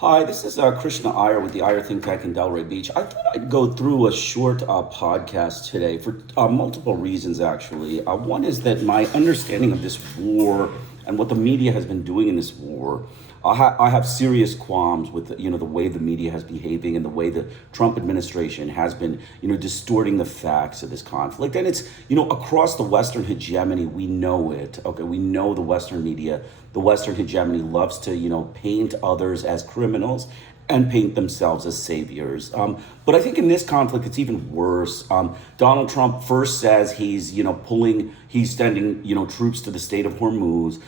Hi, this is Krishna Iyer with the Iyer Think Tank in Delray Beach. I thought I'd go through a short podcast today for multiple reasons, actually. One is that my understanding of this war and what the media has been doing in this war, I have serious qualms with the way the media has behaving and the way the Trump administration has been distorting the facts of this conflict. And it's across the Western hegemony, we know it. Okay, we know the Western media, the Western hegemony loves to paint others as criminals and paint themselves as saviors. But I think in this conflict, it's even worse. Donald Trump first says he's sending troops to the state of Hormuz.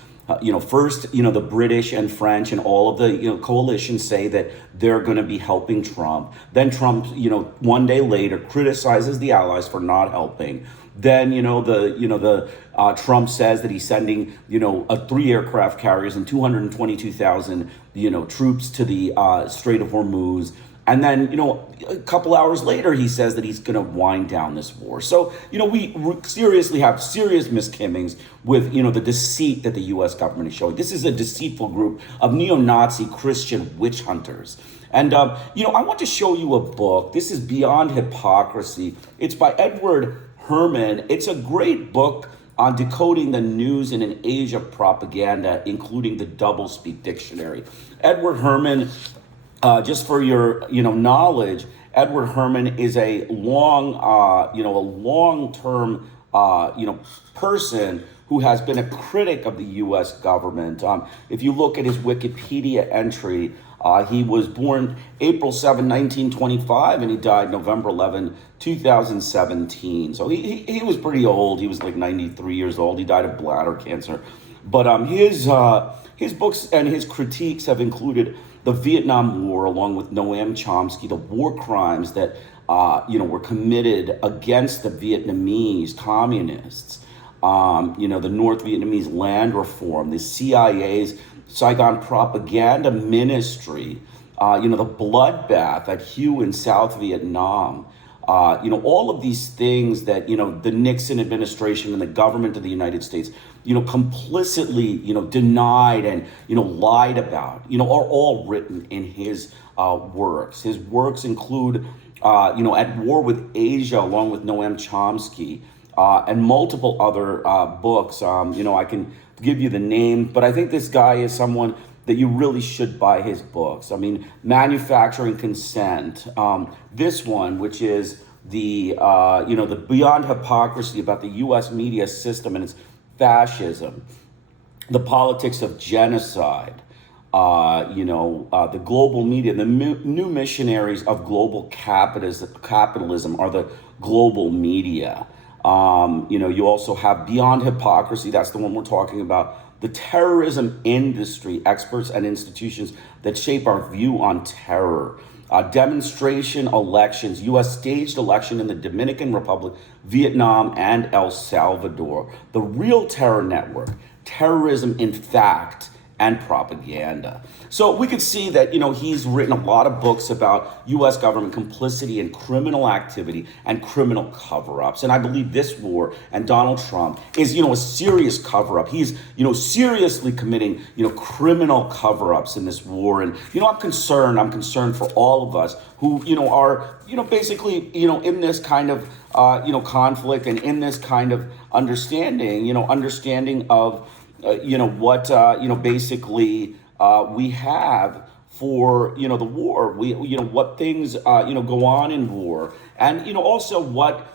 First, the British and French and all of the coalitions say that they're going to be helping Trump. Then Trump, one day later criticizes the allies for not helping. Then, Trump says that he's sending, 3 aircraft carriers and 222,000, troops to the Strait of Hormuz. And then, a couple hours later, he says that he's going to wind down this war. So, we seriously have serious misgivings with, the deceit that the U.S. government is showing. This is a deceitful group of neo-Nazi Christian witch hunters. And, I want to show you a book. This is Beyond Hypocrisy. It's by Edward Herman. It's a great book on decoding the news in an age of propaganda, including the doublespeak dictionary. Edward Herman, just for your knowledge, Edward Herman is a long-term person who has been a critic of the U.S. government. If you look at his Wikipedia entry, he was born April 7, 1925, and he died November 11, 2017. So he was pretty old. He was like 93 years old. He died of bladder cancer. But his books and his critiques have included the Vietnam War, along with Noam Chomsky, the war crimes that were committed against the Vietnamese communists. The North Vietnamese land reform, the CIA's Saigon propaganda ministry, the bloodbath at Hue in South Vietnam, all of these things that, the Nixon administration and the government of the United States, complicitly, denied and, lied about, are all written in his works. His works include, At War with Asia, along with Noam Chomsky, and multiple other books. I can give you the name, but I think this guy is someone that you really should buy his books. I mean, Manufacturing Consent. This one, which is the Beyond Hypocrisy about the U.S. media system and its fascism, the politics of genocide, the global media, the new missionaries of global capitalism are the global media. You also have Beyond Hypocrisy. That's the one we're talking about. The terrorism industry, experts and institutions that shape our view on terror. Demonstration elections, U.S. staged election in the Dominican Republic, Vietnam, and El Salvador. The Real Terror Network, Terrorism in Fact and Propaganda. So we could see that, he's written a lot of books about U.S. government complicity in criminal activity and criminal cover-ups. And I believe this war and Donald Trump is, a serious cover-up. He's, seriously committing, criminal cover-ups in this war. And, I'm concerned for all of us who, are, basically, in this kind of, conflict and in this kind of understanding of, basically we have for, the war, what things, go on in war. And, also what,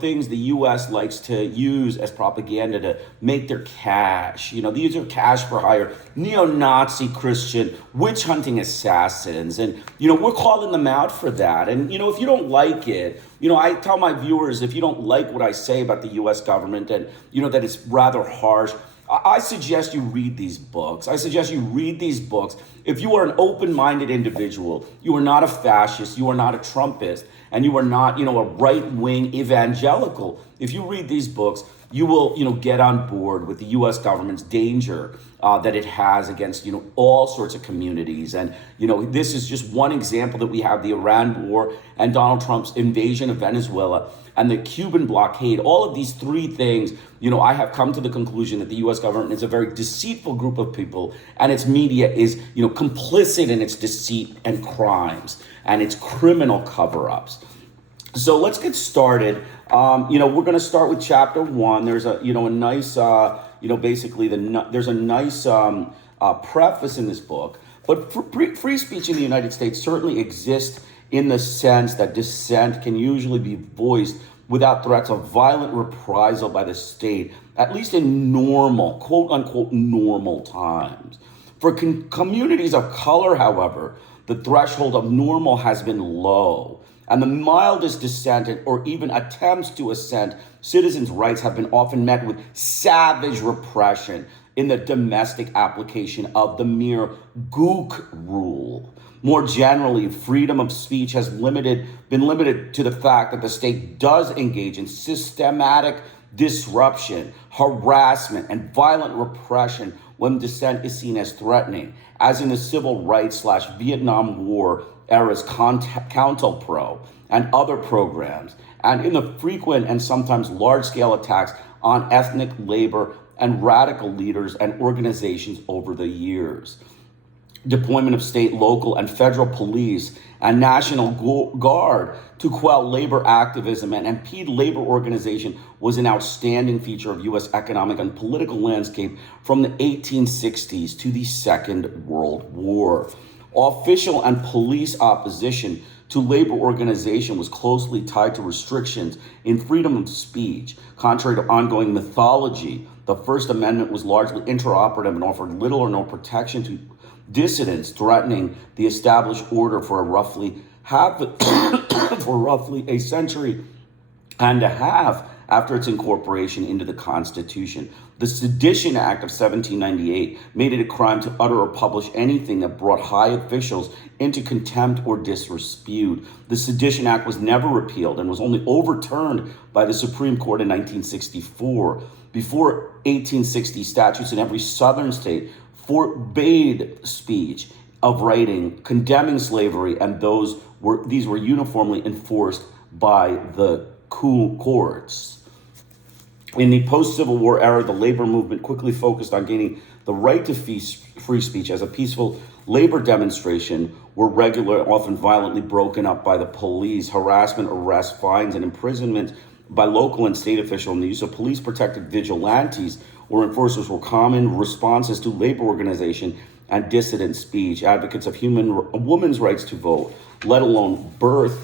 things the U.S. likes to use as propaganda to make their cash. These are cash for hire, neo-Nazi Christian witch hunting assassins. And, we're calling them out for that. And, if you don't like it, I tell my viewers, if you don't like what I say about the U.S. government and, that it's rather harsh, I suggest you read these books. If you are an open-minded individual, you are not a fascist, you are not a Trumpist, and you are not, a right-wing evangelical. If you read these books, you will, get on board with the U.S. government's danger that it has against, all sorts of communities. And, this is just one example that we have: the Iran war and Donald Trump's invasion of Venezuela and the Cuban blockade. All of these three things, I have come to the conclusion that the U.S. government is a very deceitful group of people, and its media is, complicit in its deceit and crimes and its criminal cover-ups. So let's get started. We're going to start with chapter 1. There's a nice, there's a nice preface in this book. But free speech in the United States certainly exists in the sense that dissent can usually be voiced without threats of violent reprisal by the state, at least in normal, quote unquote, normal times. For communities of color, however, the threshold of normal has been low, and the mildest dissent or even attempts to assent citizens' rights have been often met with savage repression in the domestic application of the mere gook rule. More generally, freedom of speech has been limited to the fact that the state does engage in systematic disruption, harassment, and violent repression when dissent is seen as threatening, as in the civil rights/Vietnam War era's COINTELPRO and other programs, and in the frequent and sometimes large-scale attacks on ethnic, labor, and radical leaders and organizations over the years. Deployment of state, local, and federal police and National Guard to quell labor activism and impede labor organization was an outstanding feature of U.S. economic and political landscape from the 1860s to the Second World War. Official and police opposition to labor organization was closely tied to restrictions in freedom of speech. Contrary to ongoing mythology, the First Amendment was largely interoperative and offered little or no protection to dissidents threatening the established order for roughly a century and a half after its incorporation into the Constitution. The Sedition Act of 1798 made it a crime to utter or publish anything that brought high officials into contempt or disrepute. The Sedition Act was never repealed and was only overturned by the Supreme Court in 1964. Before 1860, statutes in every southern state forbade speech of writing condemning slavery, and these were uniformly enforced by the courts. In the post-Civil War era, the labor movement quickly focused on gaining the right to free speech as a peaceful labor demonstration were regular, often violently broken up by the police. Harassment, arrests, fines, and imprisonment by local and state officials, and the use of police-protected vigilantes or enforcers were common responses to labor organization and dissident speech. Advocates of a woman's rights to vote, let alone birth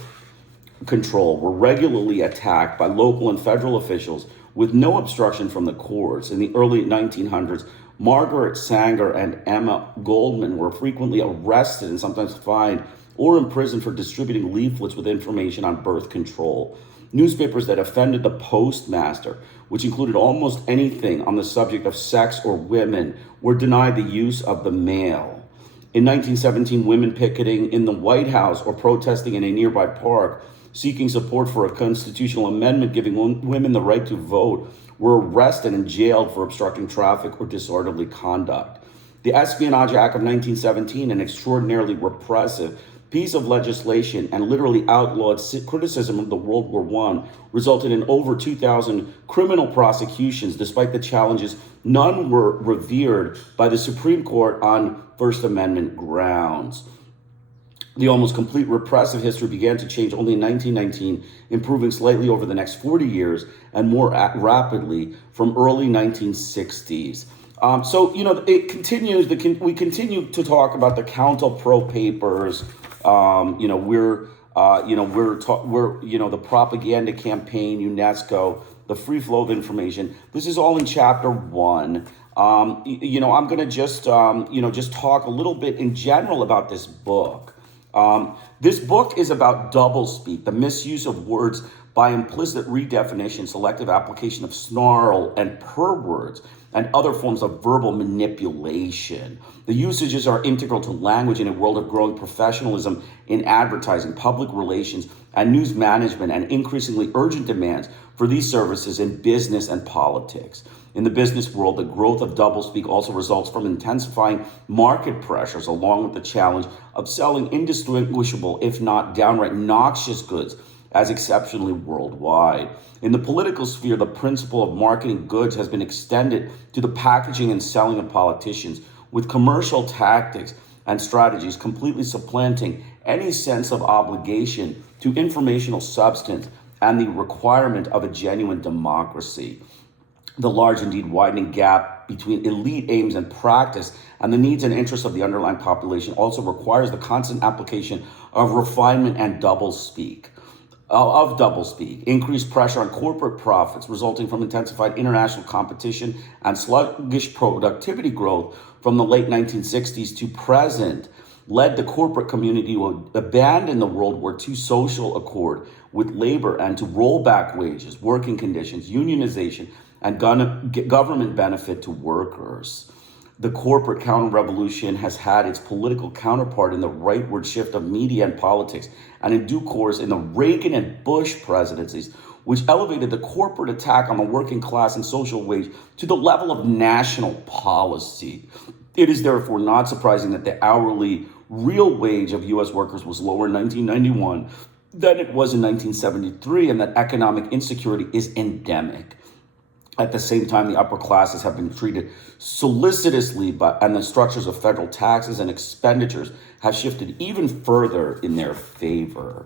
control, were regularly attacked by local and federal officials with no obstruction from the courts. In the early 1900s, Margaret Sanger and Emma Goldman were frequently arrested and sometimes fined or imprisoned for distributing leaflets with information on birth control. Newspapers that offended the postmaster, which included almost anything on the subject of sex or women, were denied the use of the mail. In 1917, women picketing in the White House or protesting in a nearby park seeking support for a constitutional amendment giving women the right to vote were arrested and jailed for obstructing traffic or disorderly conduct. The Espionage Act of 1917, an extraordinarily repressive piece of legislation and literally outlawed criticism of the World War I, resulted in over 2,000 criminal prosecutions. Despite the challenges, none were revered by the Supreme Court on First Amendment grounds. The almost complete repressive history began to change only in 1919, improving slightly over the next 40 years and more rapidly from early 1960s. It continues. We continue to talk about the COINTELPRO papers. The propaganda campaign, UNESCO, the free flow of information. This is all in chapter 1. I'm going to just talk a little bit in general about this book. This book is about doublespeak, the misuse of words by implicit redefinition, selective application of snarl and purr words, and other forms of verbal manipulation. The usages are integral to language in a world of growing professionalism in advertising, public relations, and news management, and increasingly urgent demands for these services in business and politics. In the business world, the growth of doublespeak also results from intensifying market pressures, along with the challenge of selling indistinguishable, if not downright noxious goods as exceptionally worldwide. In the political sphere, the principle of marketing goods has been extended to the packaging and selling of politicians, with commercial tactics and strategies completely supplanting any sense of obligation to informational substance and the requirement of a genuine democracy. The large, indeed widening gap between elite aims and practice and the needs and interests of the underlying population also requires the constant application of refinement and doublespeak. Increased pressure on corporate profits resulting from intensified international competition and sluggish productivity growth from the late 1960s to present led the corporate community to abandon the World War II social accord with labor and to roll back wages, working conditions, unionization, and government benefit to workers. The corporate counter-revolution has had its political counterpart in the rightward shift of media and politics, and in due course in the Reagan and Bush presidencies, which elevated the corporate attack on the working class and social wage to the level of national policy. It is therefore not surprising that the hourly real wage of U.S. workers was lower in 1991 than it was in 1973, and that economic insecurity is endemic. At the same time, the upper classes have been treated solicitously, and the structures of federal taxes and expenditures have shifted even further in their favor.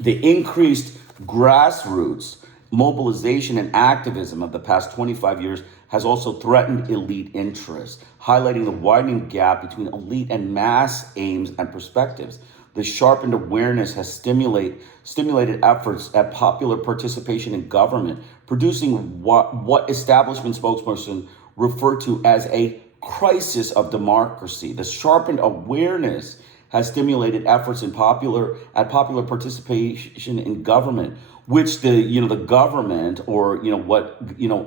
The increased grassroots mobilization and activism of the past 25 years has also threatened elite interests, highlighting the widening gap between elite and mass aims and perspectives. The sharpened awareness has stimulated efforts at popular participation in government, producing what establishment spokesperson referred to as a crisis of democracy. The sharpened awareness has stimulated efforts at popular participation in government, which the government or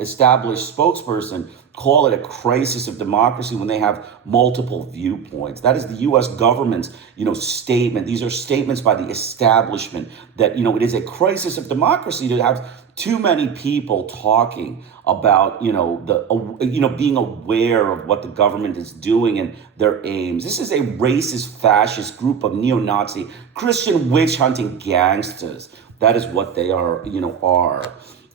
established spokesperson call it a crisis of democracy when they have multiple viewpoints. That is the U.S. government's statement. These are statements by the establishment that it is a crisis of democracy to have too many people talking about being aware of what the government is doing and their aims. This is a racist, fascist group of neo-Nazi Christian witch hunting gangsters. That is what they are.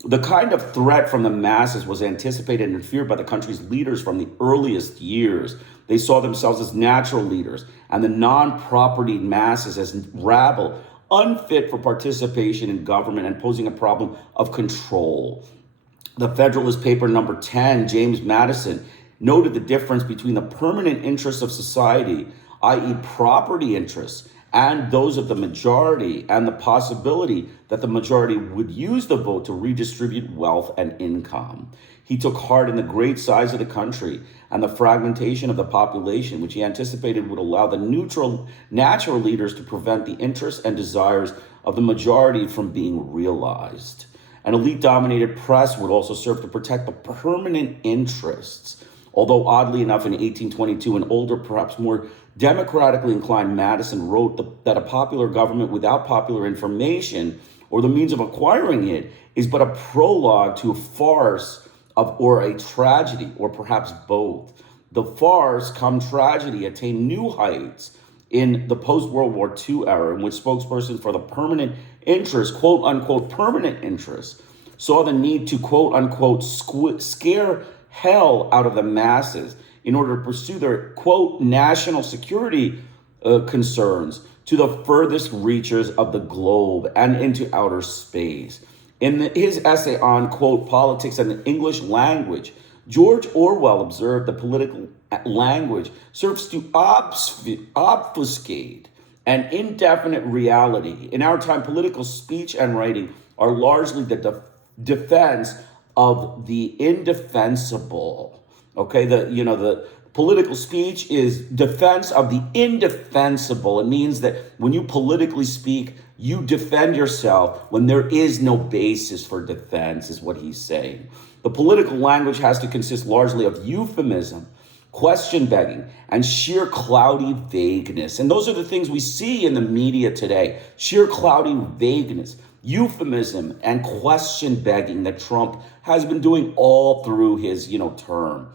The kind of threat from the masses was anticipated and feared by the country's leaders from the earliest years. They saw themselves as natural leaders and the non-property masses as rabble, unfit for participation in government and posing a problem of control. The Federalist Paper number 10, James Madison, noted the difference between the permanent interests of society, i.e. property interests, and those of the majority, and the possibility that the majority would use the vote to redistribute wealth and income. He took heart in the great size of the country and the fragmentation of the population, which he anticipated would allow the natural leaders to prevent the interests and desires of the majority from being realized. An elite-dominated press would also serve to protect the permanent interests. Although oddly enough, in 1822, an older, perhaps more democratically inclined Madison wrote that a popular government without popular information or the means of acquiring it is but a prologue to a farce or a tragedy, or perhaps both. The farce come tragedy attained new heights in the post-World War II era, in which spokesperson for the permanent interest, quote unquote permanent interest, saw the need to quote unquote scare hell out of the masses in order to pursue their, quote, national security concerns to the furthest reaches of the globe and into outer space. In his essay on, quote, politics and the English language, George Orwell observed the political language serves to obfuscate an indefinite reality. In our time, political speech and writing are largely the defense of the indefensible. Okay, the political speech is defense of the indefensible. It means that when you politically speak, You defend yourself when there is no basis for defense, is what he's saying. The political language has to consist largely of euphemism, question begging, and sheer cloudy vagueness. And those are the things we see in the media today. Sheer cloudy vagueness, euphemism, and question begging that Trump has been doing all through his, term.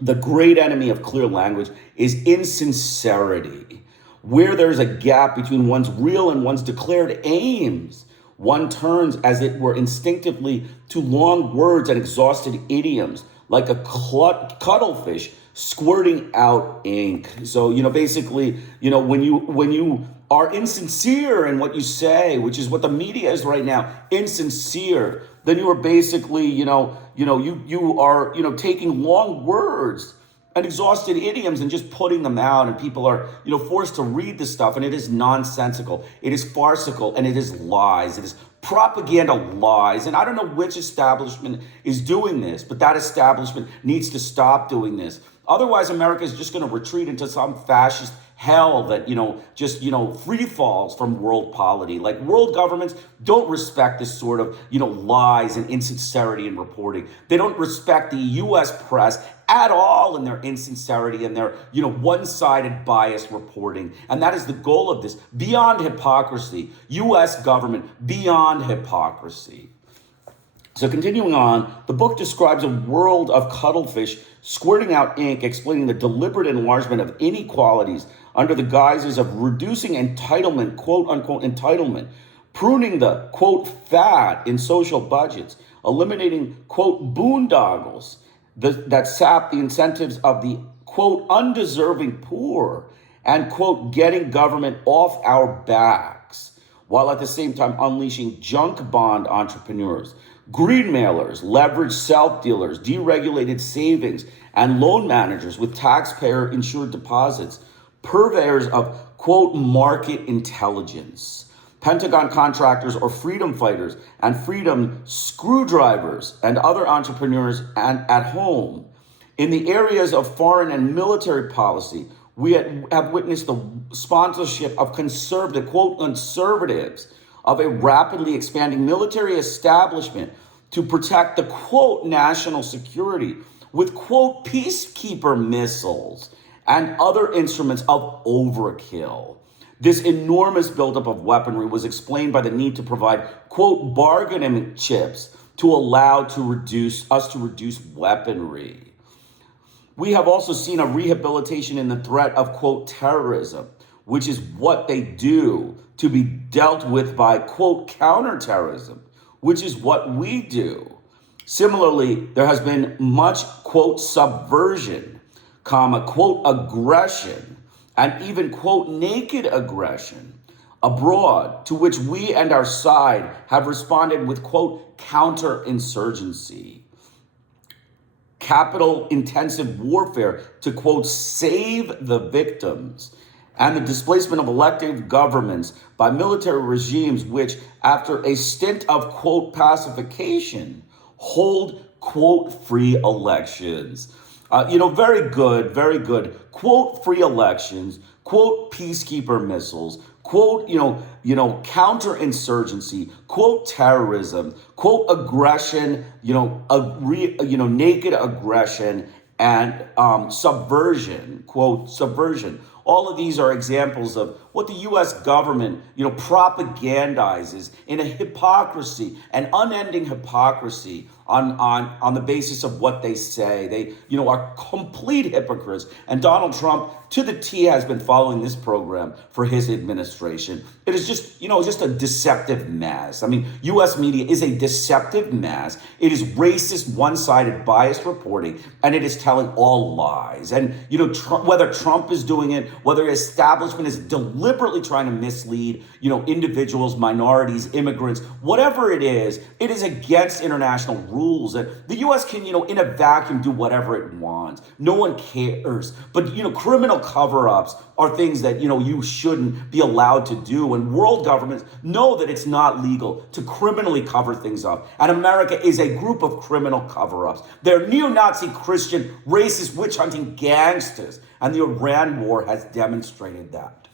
The great enemy of clear language is insincerity. Where there's a gap between one's real and one's declared aims, one turns, as it were, instinctively to long words and exhausted idioms, like a cuttlefish squirting out ink. So, basically, when you are insincere in what you say, which is what the media is right now, insincere, then you are basically, you are, taking long words and exhausted idioms and just putting them out, and people are, forced to read this stuff, and it is nonsensical, it is farcical, and it is lies, it is propaganda lies. And I don't know which establishment is doing this, but that establishment needs to stop doing this. Otherwise, America is just going to retreat into some fascist hell that, just, free falls from world polity. Like, world governments don't respect this sort of, lies and insincerity in reporting. They don't respect the U.S. press at all in their insincerity and their, one-sided biased reporting. And that is the goal of this. Beyond hypocrisy, U.S. government, beyond hypocrisy. So continuing on, the book describes a world of cuttlefish squirting out ink, explaining the deliberate enlargement of inequalities under the guises of reducing entitlement, quote unquote entitlement, pruning the, quote, fat in social budgets, eliminating, quote, boondoggles that sap the incentives of the, quote, undeserving poor, and, quote, getting government off our backs, while at the same time unleashing junk bond entrepreneurs, green mailers, leveraged self-dealers, deregulated savings, and loan managers with taxpayer-insured deposits, purveyors of, quote, market intelligence, Pentagon contractors or freedom fighters and freedom screwdrivers and other entrepreneurs and at home. In the areas of foreign and military policy, we have witnessed the sponsorship of conservative, quote, conservatives, of a rapidly expanding military establishment to protect the, quote, national security with, quote, peacekeeper missiles and other instruments of overkill. This enormous buildup of weaponry was explained by the need to provide, quote, bargaining chips to allow us to reduce weaponry. We have also seen a rehabilitation in the threat of, quote, terrorism, which is what they do, to be dealt with by, quote, counterterrorism, which is what we do. Similarly, there has been much, quote, subversion, comma, quote, aggression, and even, quote, naked aggression abroad, to which we and our side have responded with, quote, counterinsurgency. Capital-intensive warfare to, quote, save the victims, and the displacement of elected governments by military regimes which, after a stint of, quote, pacification, hold, quote, free elections. Very good, quote, free elections, quote, peacekeeper missiles, quote, counterinsurgency, quote, terrorism, quote, aggression, naked aggression, and subversion, quote, subversion. All of these are examples of what the U.S. government, propagandizes in a hypocrisy, an unending hypocrisy on the basis of what they say. They, are complete hypocrites. And Donald Trump, to the T, has been following this program for his administration. It is just, just a deceptive mess. I mean, U.S. media is a deceptive mess. It is racist, one-sided, biased reporting, and it is telling all lies. And, whether Trump is doing it, whether the establishment is deliberately trying to mislead, individuals, minorities, immigrants, whatever it is against international rules. And the U.S. can, in a vacuum, do whatever it wants. No one cares. But, criminal cover-ups are things that, you shouldn't be allowed to do. And world governments know that it's not legal to criminally cover things up. And America is a group of criminal cover-ups. They're neo-Nazi, Christian, racist, witch-hunting gangsters. And the Iran war has demonstrated that.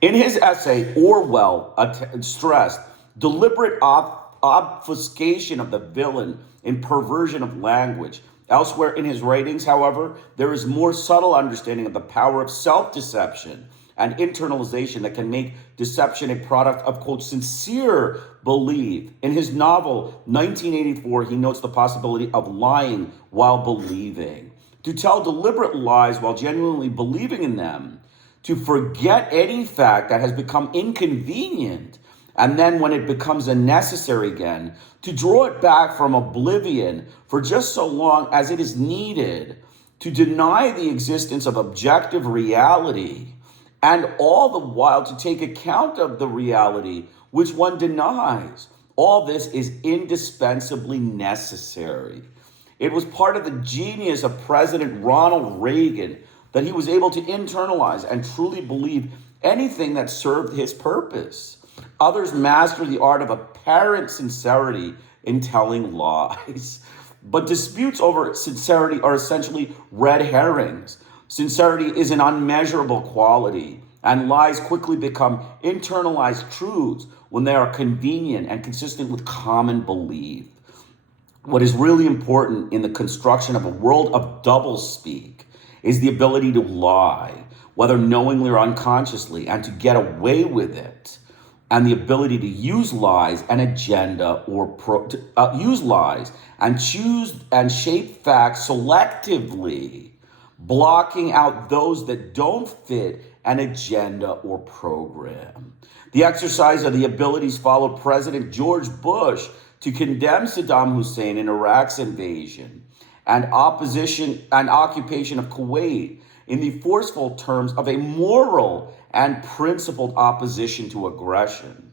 In his essay, Orwell stressed deliberate obfuscation of the villain and perversion of language. Elsewhere in his writings, however, there is more subtle understanding of the power of self-deception and internalization that can make deception a product of, quote, sincere belief. In his novel, 1984, he notes the possibility of lying while believing. To tell deliberate lies while genuinely believing in them, to forget any fact that has become inconvenient, and then when it becomes unnecessary again, to draw it back from oblivion for just so long as it is needed, to deny the existence of objective reality, and all the while to take account of the reality which one denies. All this is indispensably necessary. It was part of the genius of President Ronald Reagan that he was able to internalize and truly believe anything that served his purpose. Others master the art of apparent sincerity in telling lies. But disputes over sincerity are essentially red herrings. Sincerity is an unmeasurable quality, and lies quickly become internalized truths when they are convenient and consistent with common belief. What is really important in the construction of a world of doublespeak is the ability to lie, whether knowingly or unconsciously, and to get away with it, and the ability to use lies and agenda or use lies and choose and shape facts selectively, blocking out those that don't fit an agenda or program. The exercise of the abilities followed President George Bush to condemn Saddam Hussein in Iraq's invasion and occupation of Kuwait in the forceful terms of a moral and principled opposition to aggression.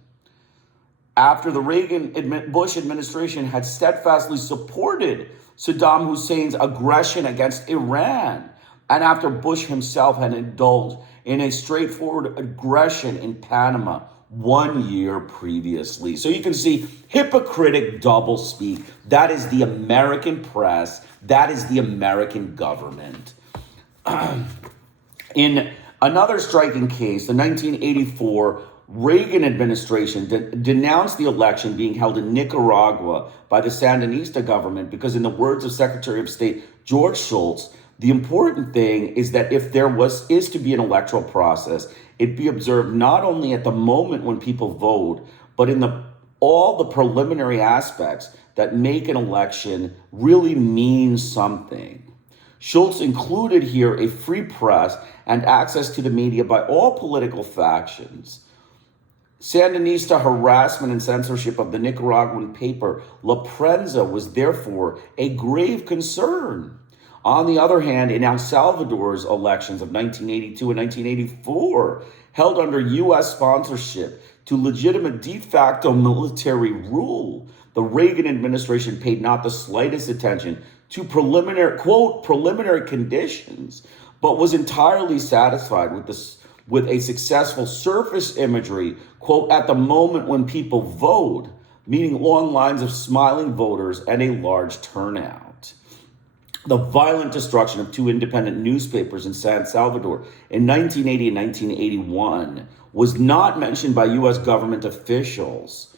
After the Reagan-Bush administration had steadfastly supported Saddam Hussein's aggression against Iran, and after Bush himself had indulged in a straightforward aggression in Panama 1 year previously. So you can see hypocritic doublespeak. That is the American press. That is the American government. In another striking case, the 1984 Reagan administration denounced the election being held in Nicaragua by the Sandinista government because, in the words of Secretary of State George Shultz, the important thing is that if there is to be an electoral process, it be observed not only at the moment when people vote, but in all the preliminary aspects that make an election really mean something. Shultz included here a free press and access to the media by all political factions. Sandinista harassment and censorship of the Nicaraguan paper La Prensa was therefore a grave concern. On the other hand, in El Salvador's elections of 1982 and 1984, held under U.S. sponsorship to legitimate de facto military rule, the Reagan administration paid not the slightest attention to preliminary conditions, but was entirely satisfied with a successful surface imagery, quote, at the moment when people vote, meaning long lines of smiling voters and a large turnout. The violent destruction of two independent newspapers in San Salvador in 1980 and 1981 was not mentioned by U.S. government officials,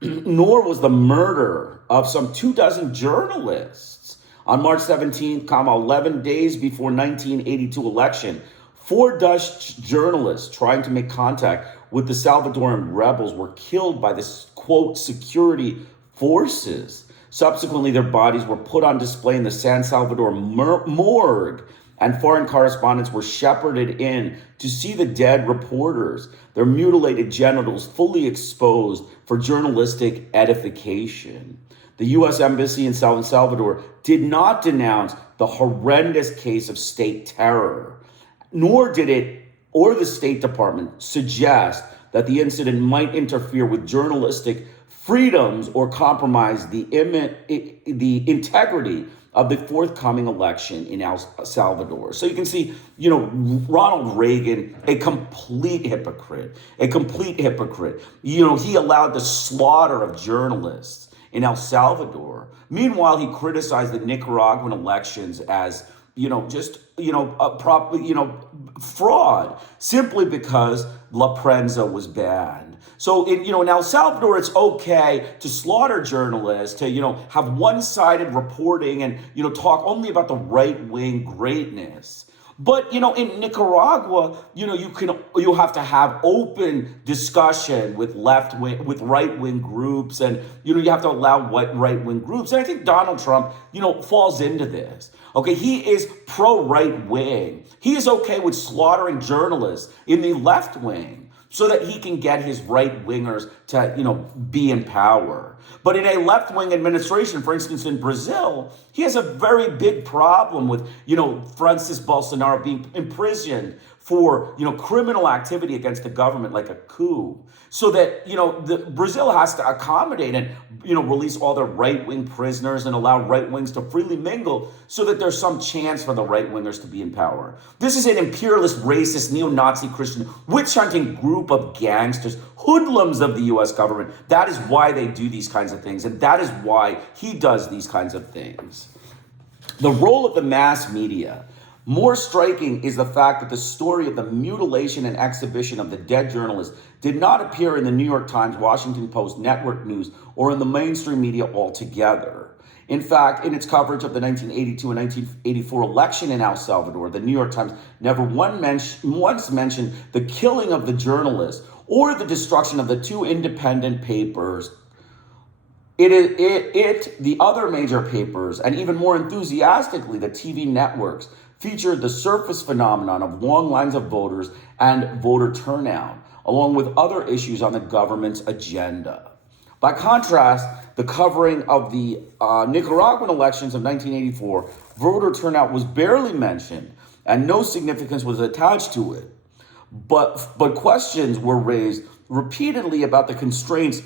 nor was the murder of some 24 journalists. On March 17th, 11 days before 1982 election, 4 Dutch journalists trying to make contact with the Salvadoran rebels were killed by the, quote, security forces. Subsequently, their bodies were put on display in the San Salvador morgue, and foreign correspondents were shepherded in to see the dead reporters, their mutilated genitals fully exposed for journalistic edification. The U.S. Embassy in San Salvador did not denounce the horrendous case of state terror, nor did it or the State Department suggest that the incident might interfere with journalistic freedoms or compromise the integrity of the forthcoming election in El Salvador. So you can see, Ronald Reagan, a complete hypocrite. He allowed the slaughter of journalists in El Salvador. Meanwhile, he criticized the Nicaraguan elections as fraud, simply because La Prensa was banned. So in El Salvador, it's okay to slaughter journalists, to have one-sided reporting and talk only about the right-wing greatness. But in Nicaragua, you have to have open discussion with right wing groups, and you have to allow right wing groups. And I think Donald Trump, falls into this. Okay, he is pro right wing. He is okay with slaughtering journalists in the left wing, so that he can get his right wingers to, be in power. But in a left-wing administration, for instance, in Brazil, he has a very big problem with, Francis Bolsonaro being imprisoned for, criminal activity against the government, like a coup. So that, Brazil has to accommodate and, release all their right-wing prisoners and allow right-wings to freely mingle, so that there's some chance for the right-wingers to be in power. This is an imperialist, racist, neo-Nazi Christian witch-hunting group of gangsters, hoodlums of the U.S. government. That is why they do these kinds of things, and that is why he does these kinds of things. The role of the mass media. More striking is the fact that the story of the mutilation and exhibition of the dead journalists did not appear in the New York Times, Washington Post, network news, or in the mainstream media altogether. In fact, in its coverage of the 1982 and 1984 election in El Salvador, the New York Times never once mentioned the killing of the journalists or the destruction of the two independent papers. The other major papers, and even more enthusiastically, the TV networks, featured the surface phenomenon of long lines of voters and voter turnout, along with other issues on the government's agenda. By contrast, the covering of the Nicaraguan elections of 1984, voter turnout was barely mentioned, and no significance was attached to it. But questions were raised repeatedly about the constraints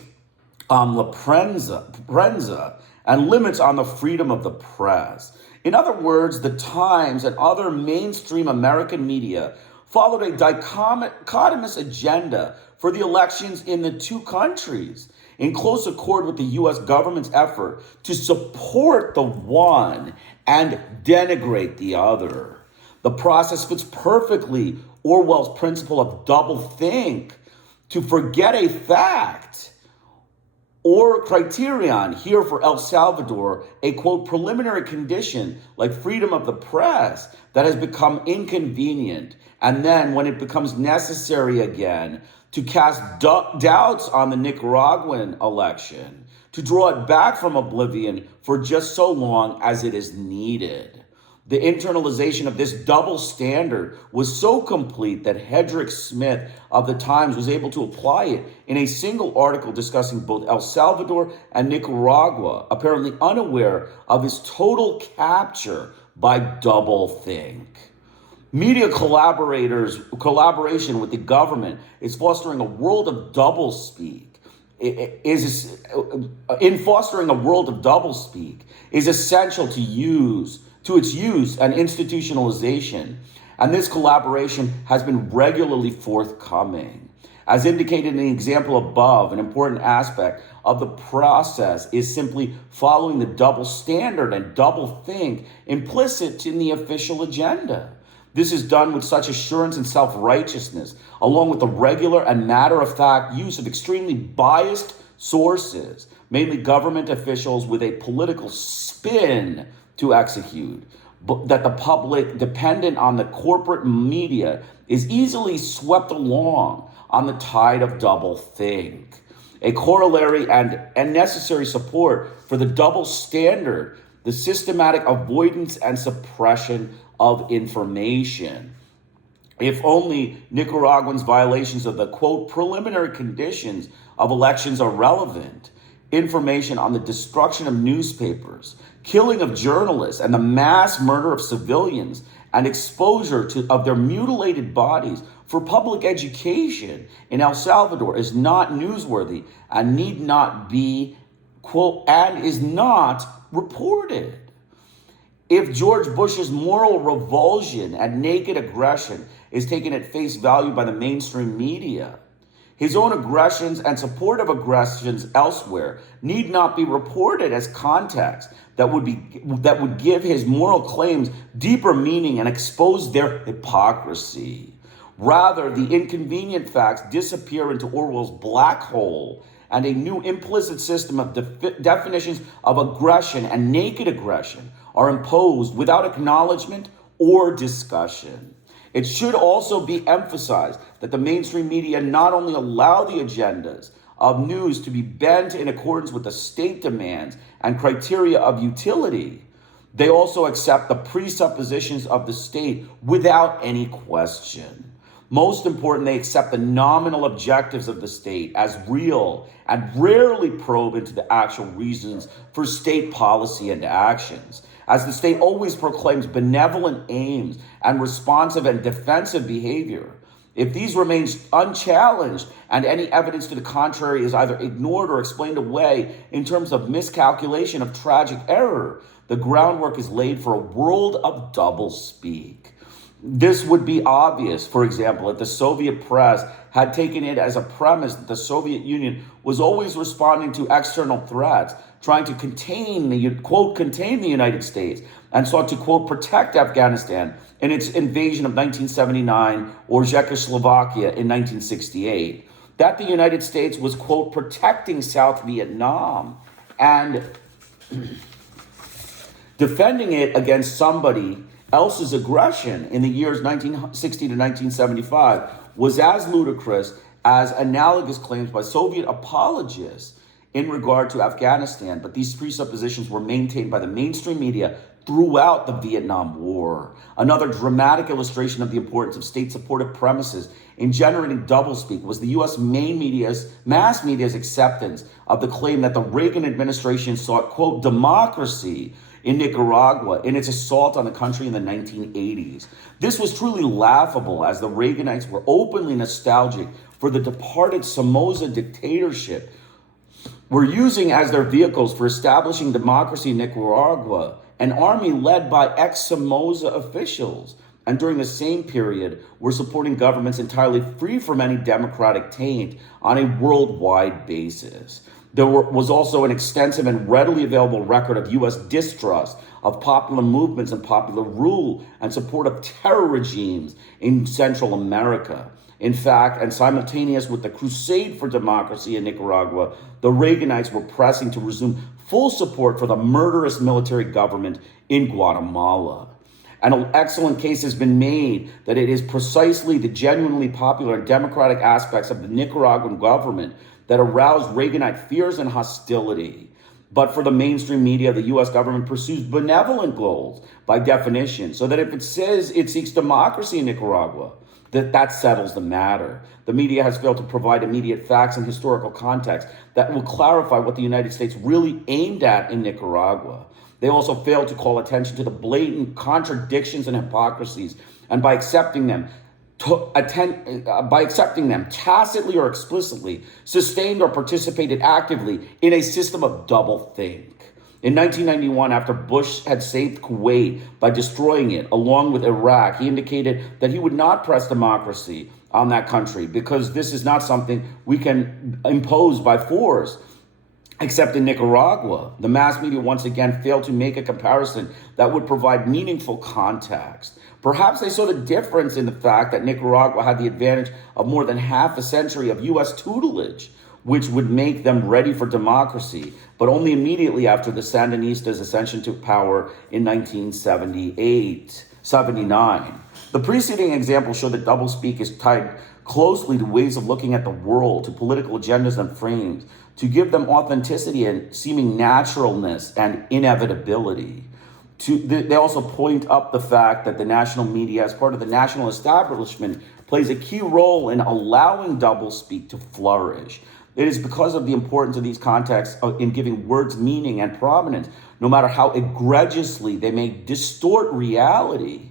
on La Prensa and limits on the freedom of the press. In other words, the Times and other mainstream American media followed a dichotomous agenda for the elections in the two countries, in close accord with the U.S. government's effort to support the one and denigrate the other. The process fits perfectly Orwell's principle of doublethink, to forget a fact or criterion, here for El Salvador, a, quote, preliminary condition like freedom of the press that has become inconvenient, and then when it becomes necessary again, to cast doubts on the Nicaraguan election, to draw it back from oblivion for just so long as it is needed. The internalization of this double standard was so complete that Hedrick Smith of the Times was able to apply it in a single article discussing both El Salvador and Nicaragua, apparently unaware of his total capture by doublethink. Media collaboration with the government is fostering a world of doublespeak. In fostering a world of doublespeak is essential to its use and institutionalization, and this collaboration has been regularly forthcoming. As indicated in the example above, an important aspect of the process is simply following the double standard and doublethink implicit in the official agenda. This is done with such assurance and self-righteousness, along with the regular and matter-of-fact use of extremely biased sources, mainly government officials with a political spin to execute, but that the public, dependent on the corporate media, is easily swept along on the tide of doublethink. A corollary and necessary support for the double standard, the systematic avoidance and suppression of information. If only Nicaraguans' violations of the, quote, preliminary conditions of elections are relevant, information on the destruction of newspapers, killing of journalists, and the mass murder of civilians, and exposure of their mutilated bodies for public education in El Salvador is not newsworthy and need not be, quote, and is not reported. If George Bush's moral revulsion and naked aggression is taken at face value by the mainstream media, his own aggressions and supportive aggressions elsewhere need not be reported as context that would give his moral claims deeper meaning and expose their hypocrisy. Rather, the inconvenient facts disappear into Orwell's black hole, and a new implicit system of definitions of aggression and naked aggression are imposed without acknowledgement or discussion. It should also be emphasized that the mainstream media not only allow the agendas of news to be bent in accordance with the state demands and criteria of utility, they also accept the presuppositions of the state without any question. Most important, they accept the nominal objectives of the state as real and rarely probe into the actual reasons for state policy and actions. As the state always proclaims benevolent aims and responsive and defensive behavior, if these remain unchallenged and any evidence to the contrary is either ignored or explained away in terms of miscalculation of tragic error, the groundwork is laid for a world of doublespeak. This would be obvious, for example, if the Soviet press had taken it as a premise that the Soviet Union was always responding to external threats, trying to contain the, quote, contain the United States, and sought to, quote, protect Afghanistan in its invasion of 1979 or Czechoslovakia in 1968. That the United States was, quote, protecting South Vietnam and defending it against somebody else's aggression in the years 1960 to 1975 was as ludicrous as analogous claims by Soviet apologists in regard to Afghanistan, but these presuppositions were maintained by the mainstream media throughout the Vietnam War. Another dramatic illustration of the importance of state-supported premises in generating doublespeak was the U.S. mass media's acceptance of the claim that the Reagan administration sought, quote, democracy in Nicaragua in its assault on the country in the 1980s. This was truly laughable, as the Reaganites were openly nostalgic for the departed Somoza dictatorship, were using as their vehicles for establishing democracy in Nicaragua an army led by ex-Somoza officials, and during the same period were supporting governments entirely free from any democratic taint on a worldwide basis. There was also an extensive and readily available record of U.S. distrust of popular movements and popular rule and support of terror regimes in Central America. In fact, and simultaneous with the crusade for democracy in Nicaragua, the Reaganites were pressing to resume full support for the murderous military government in Guatemala. An excellent case has been made that it is precisely the genuinely popular and democratic aspects of the Nicaraguan government that aroused Reaganite fears and hostility. But for the mainstream media, the U.S. government pursues benevolent goals by definition, so that if it says it seeks democracy in Nicaragua, that settles the matter. The media has failed to provide immediate facts and historical context that will clarify what the United States really aimed at in Nicaragua. They also failed to call attention to the blatant contradictions and hypocrisies, and by accepting them tacitly or explicitly, sustained or participated actively in a system of doublethink. In 1991, after Bush had saved Kuwait by destroying it, along with Iraq, he indicated that he would not press democracy on that country because this is not something we can impose by force. Except in Nicaragua, the mass media once again failed to make a comparison that would provide meaningful context. Perhaps they saw the difference in the fact that Nicaragua had the advantage of more than half a century of U.S. tutelage, which would make them ready for democracy, but only immediately after the Sandinistas' ascension to power in 1979. The preceding examples show that doublespeak is tied closely to ways of looking at the world, to political agendas and frames, to give them authenticity and seeming naturalness and inevitability. They also point up the fact that the national media, as part of the national establishment, plays a key role in allowing doublespeak to flourish. It is because of the importance of these contexts in giving words meaning and prominence, no matter how egregiously they may distort reality,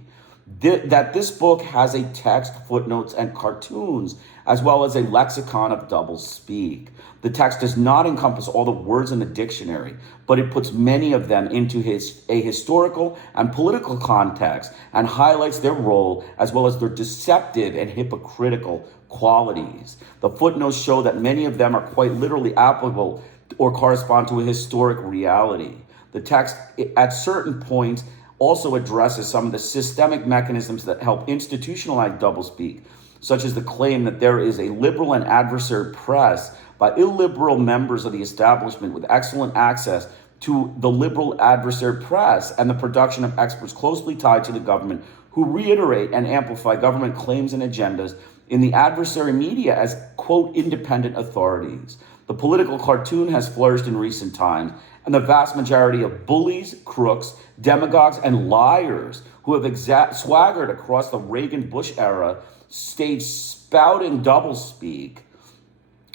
that this book has a text, footnotes, and cartoons, as well as a lexicon of doublespeak. The text does not encompass all the words in the dictionary, but it puts many of them into a historical and political context and highlights their role as well as their deceptive and hypocritical qualities. The footnotes show that many of them are quite literally applicable or correspond to a historic reality. The text, at certain points, also addresses some of the systemic mechanisms that help institutionalize doublespeak, such as the claim that there is a liberal and adversary press by illiberal members of the establishment with excellent access to the liberal adversary press and the production of experts closely tied to the government who reiterate and amplify government claims and agendas in the adversary media as, quote, independent authorities. The political cartoon has flourished in recent times, and the vast majority of bullies, crooks, demagogues, and liars who have swaggered across the Reagan-Bush era, staged spouting doublespeak,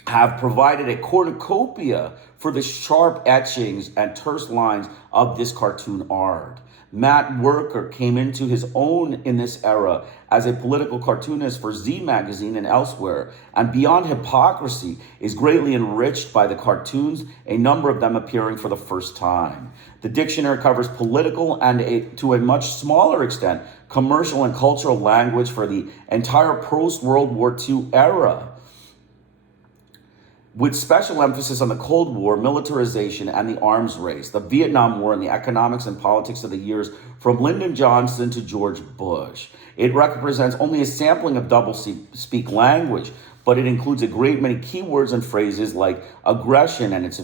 have provided a cornucopia for the sharp etchings and terse lines of this cartoon art. Matt Worker came into his own in this era as a political cartoonist for Z Magazine and elsewhere, and Beyond Hypocrisy is greatly enriched by the cartoons, a number of them appearing for the first time. The dictionary covers political and, to a much smaller extent, commercial and cultural language for the entire post-World War II era, with special emphasis on the Cold War, militarization, and the arms race, the Vietnam War, and the economics and politics of the years from Lyndon Johnson to George Bush. It represents only a sampling of doublespeak language, but it includes a great many keywords and phrases like aggression and its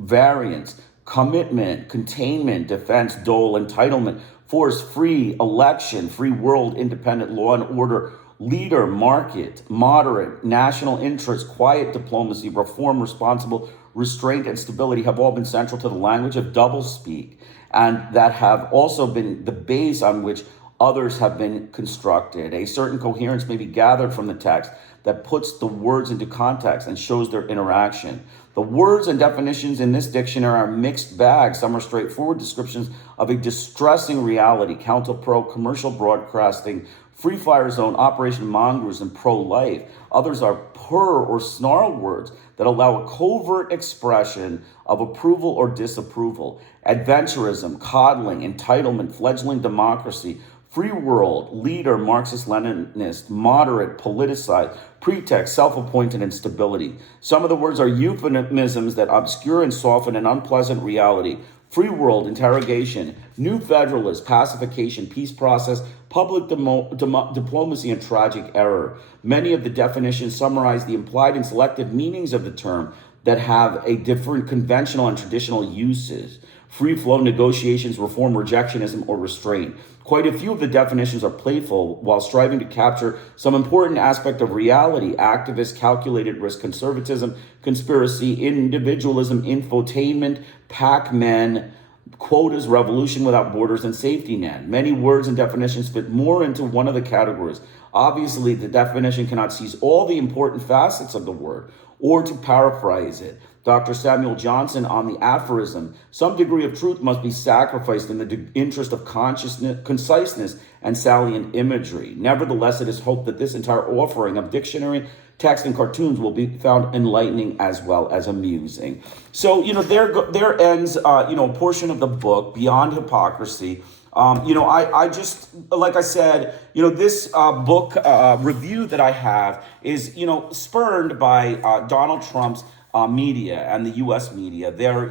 variants, commitment, containment, defense, dole, entitlement, force, free, election, free world, independent, law and order, leader, market, moderate, national interest, quiet diplomacy, reform, responsible, restraint, and stability have all been central to the language of doublespeak, and that have also been the base on which others have been constructed. A certain coherence may be gathered from the text that puts the words into context and shows their interaction. The words and definitions in this dictionary are mixed bags. Some are straightforward descriptions of a distressing reality, counter-pro, commercial broadcasting, Free Fire Zone, Operation Mongoose, and pro-life. Others are purr or snarl words that allow a covert expression of approval or disapproval. Adventurism, coddling, entitlement, fledgling democracy, free world, leader, Marxist-Leninist, moderate, politicized, pretext, self-appointed, and stability. Some of the words are euphemisms that obscure and soften an unpleasant reality. Free world, interrogation, new federalist, pacification, peace process, public diplomacy, and tragic error. Many of the definitions summarize the implied and selective meanings of the term that have a different conventional and traditional uses. Free flow, negotiations, reform, rejectionism, or restraint. Quite a few of the definitions are playful while striving to capture some important aspect of reality: activist, calculated risk, conservatism, conspiracy, individualism, infotainment, Pac-Men, quotas, revolution without borders, and safety net. Many words and definitions fit more into one of the categories. Obviously, the definition cannot seize all the important facets of the word, or to paraphrase it, Dr. Samuel Johnson on the aphorism, some degree of truth must be sacrificed in the interest of conciseness and salient imagery. Nevertheless, it is hoped that this entire offering of dictionary, text, and cartoons will be found enlightening as well as amusing. So, there ends, a portion of the book, Beyond Hypocrisy. I just, like I said, this book review that I have is, spurned by Donald Trump's media and the U.S. media, their,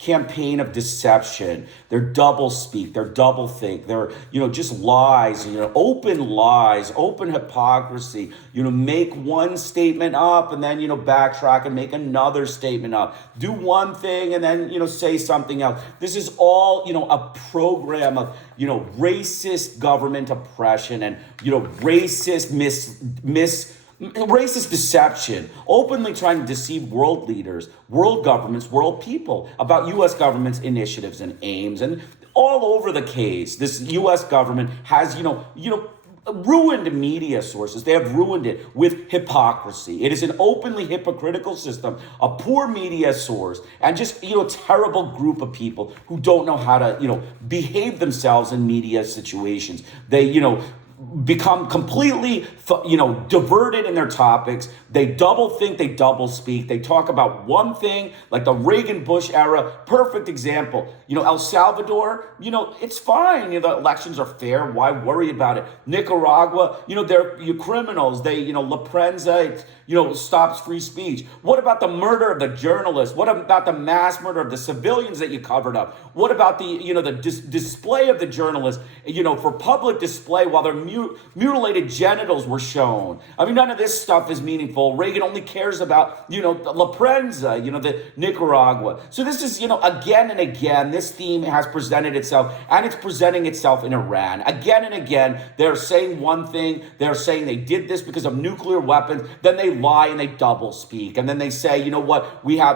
campaign of deception, their doublespeak, their doublethink, their, just lies, open lies, open hypocrisy, make one statement up and then, backtrack and make another statement up, do one thing and then, say something else. This is all, a program of, racist government oppression and, racist racist deception, openly trying to deceive world leaders, world governments, world people about U.S. government's initiatives and aims. And all over the case, this U.S. government has, ruined media sources. They have ruined it with hypocrisy. It is an openly hypocritical system, a poor media source, and just, a terrible group of people who don't know how to, behave themselves in media situations. They, become completely, diverted in their topics. They double think, they double speak. They talk about one thing, like the Reagan-Bush era, perfect example. El Salvador, it's fine. The elections are fair. Why worry about it? Nicaragua, they're criminals. They, la prensa, stops free speech. What about the murder of the journalists? What about the mass murder of the civilians that you covered up? What about the, the display of the journalists, for public display while their mutilated genitals were shown? I mean, none of this stuff is meaningful. Reagan only cares about, La Prensa, the Nicaragua. So this is, again and again, this theme has presented itself, and it's presenting itself in Iran. Again and again, they're saying one thing. They're saying they did this because of nuclear weapons. Then they lie and they double speak. And then they say,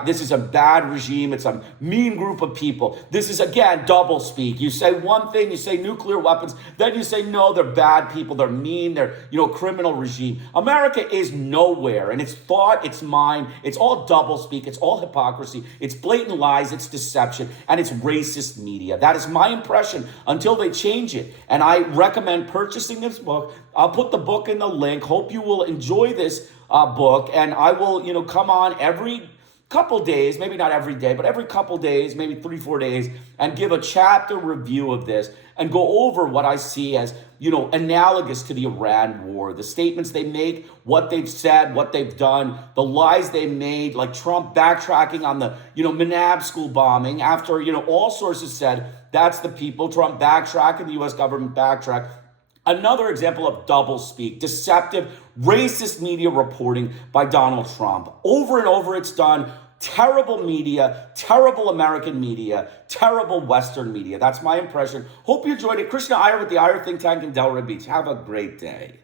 this is a bad regime. It's a mean group of people. This is, again, double speak. You say one thing, you say nuclear weapons, then you say, no, they're bad people. They're mean. They're, a criminal regime. America is nowhere. And it's thought, it's mind. It's all double speak. It's all hypocrisy. It's blatant lies. It's deception. And it's racist media. That is my impression until they change it. And I recommend purchasing this book. I'll put the book in the link. Hope you will enjoy this book. And I will, come on every couple days, maybe not every day, but every couple days, maybe 3-4 days, and give a chapter review of this and go over what I see as, analogous to the Iran war, the statements they make, what they've said, what they've done, the lies they made, like Trump backtracking on the, Manab school bombing after, all sources said that's the people. Trump backtracking, the U.S. government backtracked. Another example of double speak, deceptive, racist media reporting by Donald Trump. Over and over it's done. Terrible media, terrible American media, terrible Western media. That's my impression. Hope you enjoyed it. Krishna Iyer with the Iyer Think Tank in Delray Beach. Have a great day.